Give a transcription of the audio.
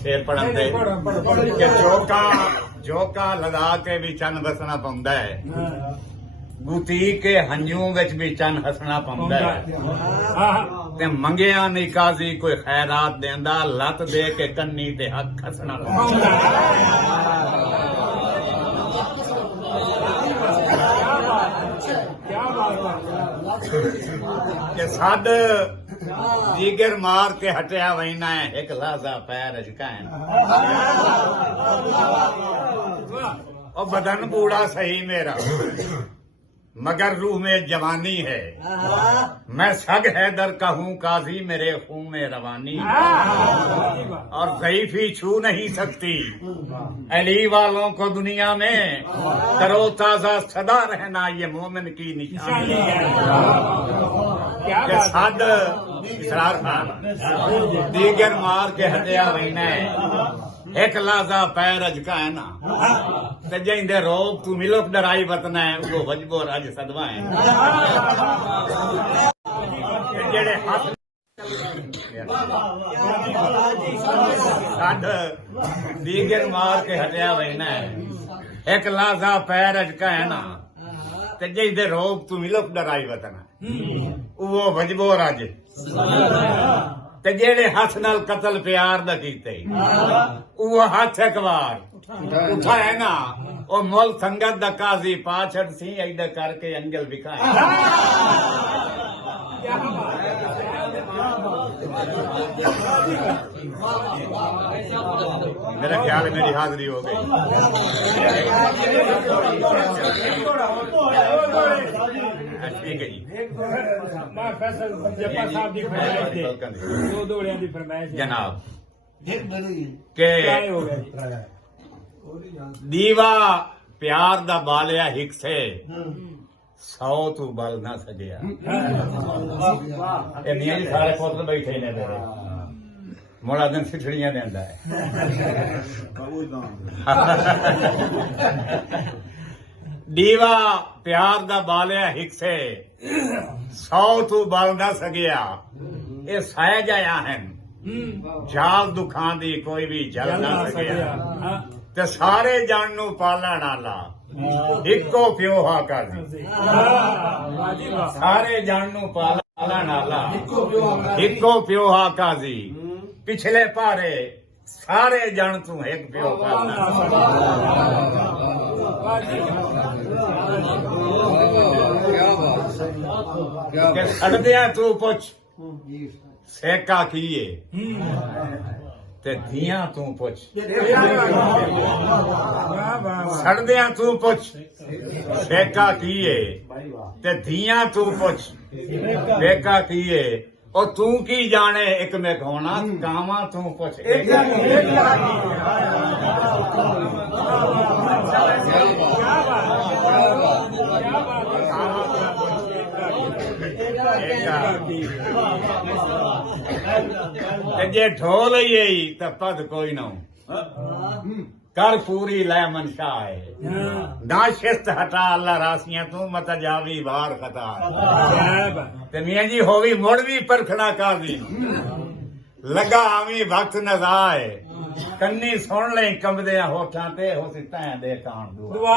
शेर पढ़न दे कि जोका लगा के भी चन बसना पाउंदा है, गुती के हंजू विच भी चन हसना पाउंदा है, ते मंगिया नहीं काजी कोई खैरात देंदा, लत दे के कन्नी ते हक हसना पाउंदा के साध जीगर मार के हटिया वहीना है, एक लाजा पैर अजकायन और बदन बूढ़ा सही मेरा मगर रूह में जवानी है, मैं सग हैदर का हूँ काजी मेरे खून में रवानी, और ज़ईफ़ी छू नहीं सकती अली वालों को दुनिया में, करो ताजा सदा रहना ये मोमिन की निशानी के साध इसरार खान दीगर मार के हटिया वहीना है, एक लाजा पैर अजका है ना, ते जिंदे रोब तू मिलोक डराई वतना है, वो वजबो अज सदवा है जेड़े हाथ साध दीगर मार के हटिया वहीना है, एक लाजा पैर अजका है ना, ते जिंदे रोब तू मिलोक डराई वतना वो वजबो अज ते जेड़े हथ नाल कतल प्यार दा कीते वो हथ एक बार उठा है ना, ओ मुल संगत दा काजी पा छड़ सी ऐदा करके अंजल विखाए मेरा ख्याल है मेरी हाजिरी हो गई। ठीक है जी, जनाब के दीवा प्यार दा बालिया हिक से 100 तू बल ना सजया, मियां जी सारे पुत्र बैठे ने मेरे मोड़ा दिन सिठड़ियां देंदा है दीवा प्यार दा बालिया हिक से 100 तू बल ना सगया, ये सहज आया है जाल दुखां दी कोई भी जल ना सगया, ते सारे जन नू पालण आला इको प्यो हा कर सारे जन नू पालण आला इको प्यो हा काजी, पिछले पारे सारे जन तू एक प्यो करना सड़दिया तू पुछ सेका कीए, ते धियां तू पुछ सड़दिया तू पुछ सेका कीए, ते धियां तू पुछ सेका कीए, और तू की जाने एक में होना कामा तू पुछ जे ढोल ही तो पद कोई ना कर पूरी लै मनशा है, ना शिस्त हटा अल्लाह रासियां तू मत जावी बार खता, ते मियां जी होवी मुड़ भी परखना कर दी लगा आवी वक्त नजाए, कन्नी सुन ले कंबदे होठां ते हो सिता दे कान दुआ।